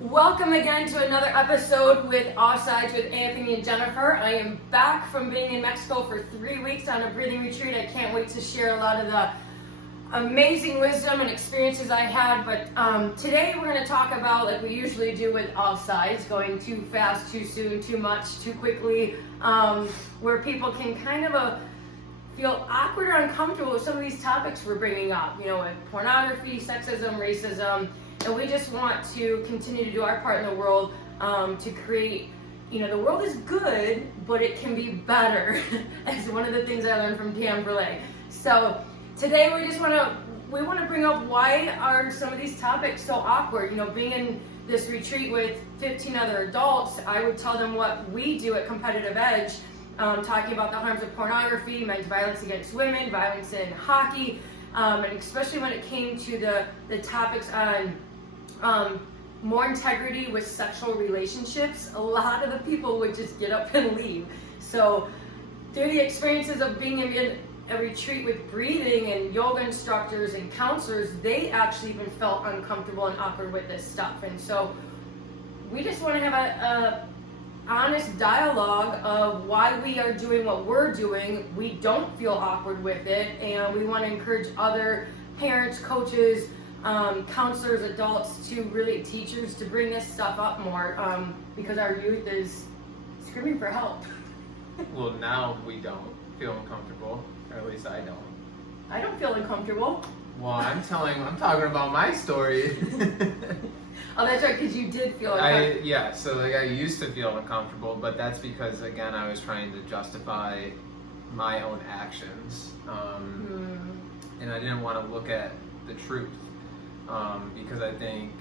Welcome again to another episode with Offsides with Anthony and Jennifer. I am back from being in Mexico for 3 weeks on a breathing retreat. I can't wait to share a lot of the amazing wisdom and experiences I had. But today we're going to talk about, like we usually do with Offsides, going too fast, too soon, too much, too quickly, where people can kind of feel awkward or uncomfortable with some of these topics we're bringing up, with pornography, sexism, racism. And we just want to continue to do our part in the world to create, the world is good, but it can be better, as one of the things I learned from Dan Verlay. So today we want to bring up, why are some of these topics so awkward? Being in this retreat with 15 other adults, I would tell them what we do at Competitive Edge, talking about the harms of pornography, men's violence against women, violence in hockey, and especially when it came to the topics on more integrity with sexual relationships. A lot of the people would just get up and leave. So through the experiences of being in a retreat with breathing and yoga instructors and counselors, they actually even felt uncomfortable and awkward with this stuff. And so we just want to have a honest dialogue of why we are doing what we're doing. We don't feel awkward with it, and we want to encourage other parents, coaches, counselors, adults, teachers, to bring this stuff up more, because our youth is screaming for help. Well, now we don't feel uncomfortable, or at least I don't. I don't feel uncomfortable. Well, I'm talking about my story. Oh, that's right, because you did feel uncomfortable. So I used to feel uncomfortable, but that's because, again, I was trying to justify my own actions, and I didn't want to look at the truth. Because I think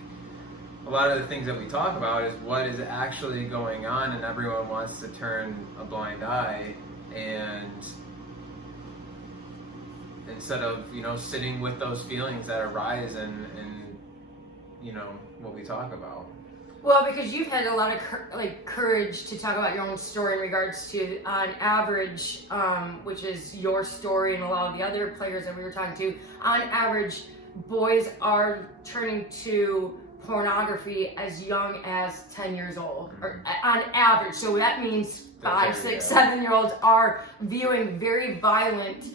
a lot of the things that we talk about is what is actually going on, and everyone wants to turn a blind eye, and instead of sitting with those feelings that arise and what we talk about. Well, because you've had a lot of courage to talk about your own story in regards to, on average, which is your story and a lot of the other players that we were talking to, on average, boys are turning to pornography as young as 10 years old, or on average. So that means 5, 6, 7-year-olds are viewing very violent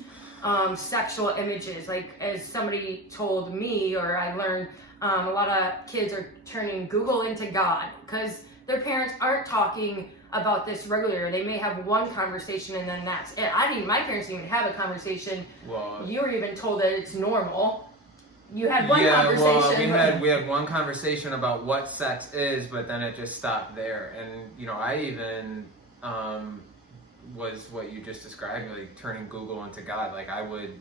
sexual images. Like, as somebody told me, or I learned, a lot of kids are turning Google into God, because their parents aren't talking about this regularly. They may have one conversation and then that's it. My parents didn't even have a conversation. Well, you were even told that it's normal. You had one conversation. Well, we had one conversation about what sex is, but then it just stopped there. And I even was what you just described, like turning Google into God. Like, I would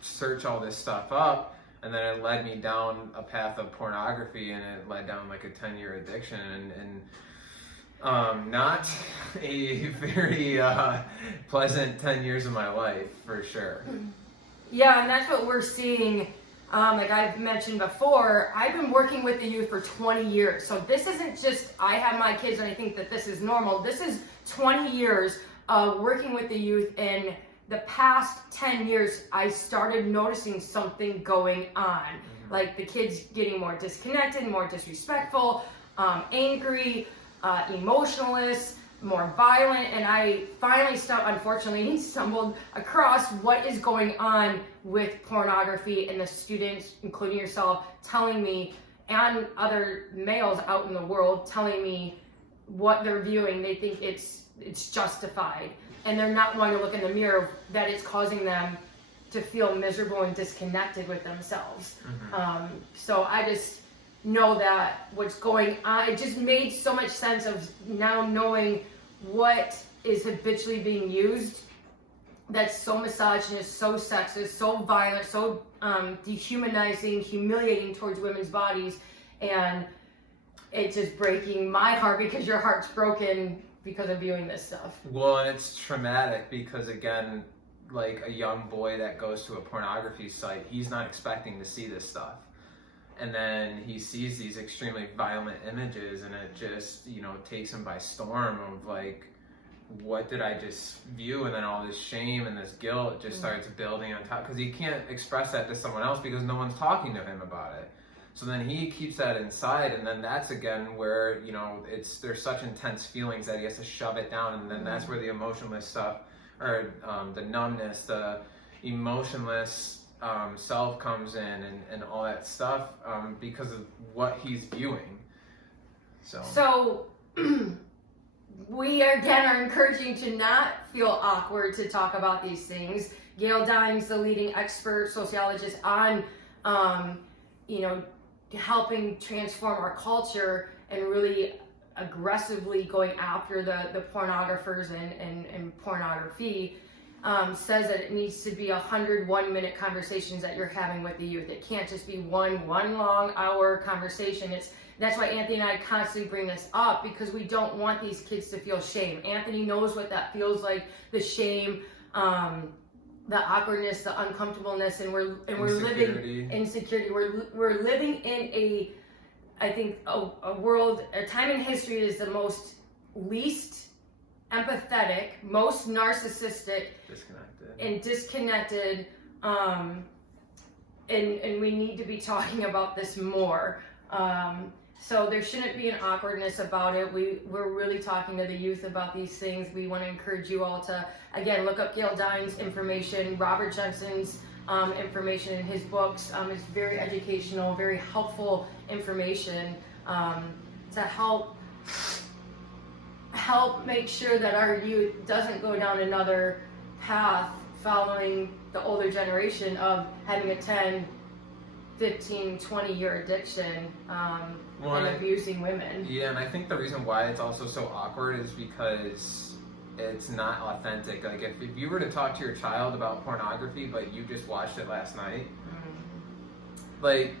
search all this stuff up, and then it led me down a path of pornography, and it led down like a 10-year addiction, and not a very pleasant 10 years of my life, for sure. Yeah, and that's what we're seeing. Like I've mentioned before, I've been working with the youth for 20 years. So this isn't just, I have my kids and I think that this is normal. This is 20 years of working with the youth. In the past 10 years, I started noticing something going on. Like the kids getting more disconnected, more disrespectful, angry, emotionless, more violent, and I finally unfortunately stumbled across what is going on with pornography, and the students, including yourself, telling me, and other males out in the world telling me what they're viewing. They think it's justified, and they're not wanting to look in the mirror, that it's causing them to feel miserable and disconnected with themselves. So I just know that what's going on, it just made so much sense of now knowing what is habitually being used, that's so misogynist, so sexist, so violent, so dehumanizing, humiliating towards women's bodies. And it's just breaking my heart, because your heart's broken because of viewing this stuff. Well, and it's traumatic because, again, like a young boy that goes to a pornography site, he's not expecting to see this stuff. And then he sees these extremely violent images, and it just, takes him by storm of like, what did I just view? And then all this shame and this guilt just starts building on top, because he can't express that to someone else because no one's talking to him about it. So then he keeps that inside, and then that's again where, you know, there's such intense feelings that he has to shove it down, and then that's where the emotionless stuff, or the numbness, the emotionless self comes in, and all that stuff, because of what he's viewing. So we are encouraging to not feel awkward to talk about these things. Gail Dines, the leading expert sociologist on, helping transform our culture and really aggressively going after the pornographers and pornography, says that it needs to be 100 1-minute conversations that you're having with the youth. It can't just be one long hour conversation. That's why Anthony and I constantly bring this up, because we don't want these kids to feel shame. Anthony knows what that feels like, the shame, the awkwardness, the uncomfortableness, and we're living insecurity. We're living in a world, a time in history is the most least empathetic, most narcissistic, disconnected, and we need to be talking about this more. So there shouldn't be an awkwardness about it. We're really talking to the youth about these things. We want to encourage you all to, again, look up Gail Dines' information, Robert Jensen's information in his books. It's very educational, very helpful information to help make sure that our youth doesn't go down another path following the older generation of having a 10, 15, 20-year addiction and abusing women. Yeah, and I think the reason why it's also so awkward is because it's not authentic. Like, if you were to talk to your child about pornography, but you just watched it last night, like,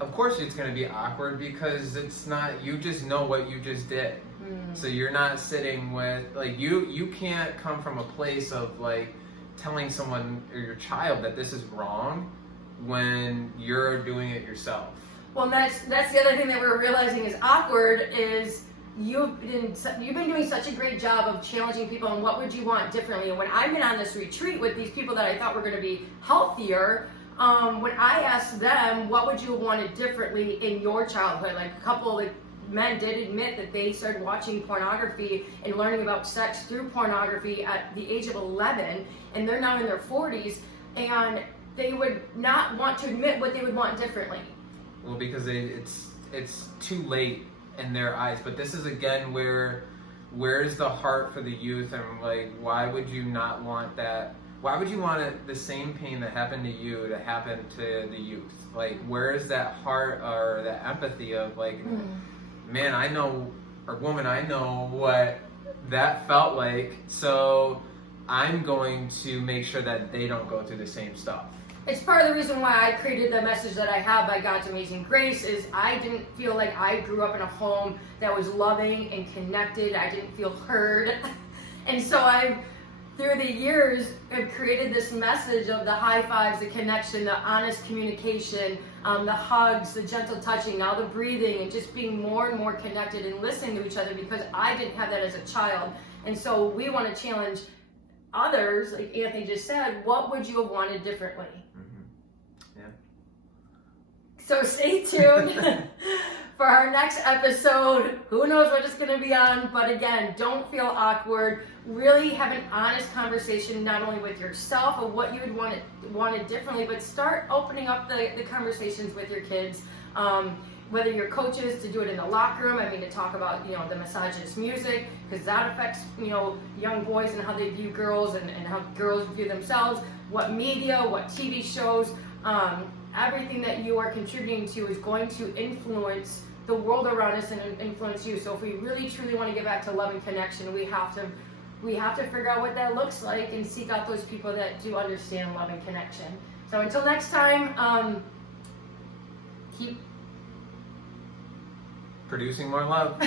of course it's going to be awkward, because it's not, you just know what you just did. So you're not sitting with, like, you can't come from a place of, like, telling someone or your child that this is wrong when you're doing it yourself. Well, that's the other thing that we're realizing is awkward is you've been doing such a great job of challenging people on what would you want differently. And when I've been on this retreat with these people that I thought were going to be healthier, when I asked them what would you have wanted differently in your childhood, like a couple of men did admit that they started watching pornography and learning about sex through pornography at the age of 11, and they're now in their 40s, and they would not want to admit what they would want differently. Well, because it's too late in their eyes. But this is again where's the heart for the youth, and like, why would you not want that? Why would you want the same pain that happened to you to happen to the youth? Like, where is that heart or that empathy of like, man, I know, or woman, I know what that felt like, so I'm going to make sure that they don't go through the same stuff. It's part of the reason why I created the message that I have by God's Amazing Grace. Is I didn't feel like I grew up in a home that was loving and connected. I didn't feel heard. And so I, through the years, have created this message of the high fives, the connection, the honest communication, the hugs, the gentle touching, now the breathing, and just being more and more connected and listening to each other, because I didn't have that as a child. And so we want to challenge others, like Anthony just said, what would you have wanted differently? Yeah. So stay tuned for our next episode. Who knows what it's going to be on, but again, don't feel awkward. Really have an honest conversation, not only with yourself of what you would wanted differently, but start opening up the conversations with your kids. Whether you're coaches, to do it in the locker room, to talk about, the misogynist music, because that affects, young boys and how they view girls and how girls view themselves, what media, what TV shows, everything that you are contributing to is going to influence the world around us and influence you. So if we really truly want to get back to love and connection, we have to figure out what that looks like and seek out those people that do understand love and connection. So until next time, keep producing more love.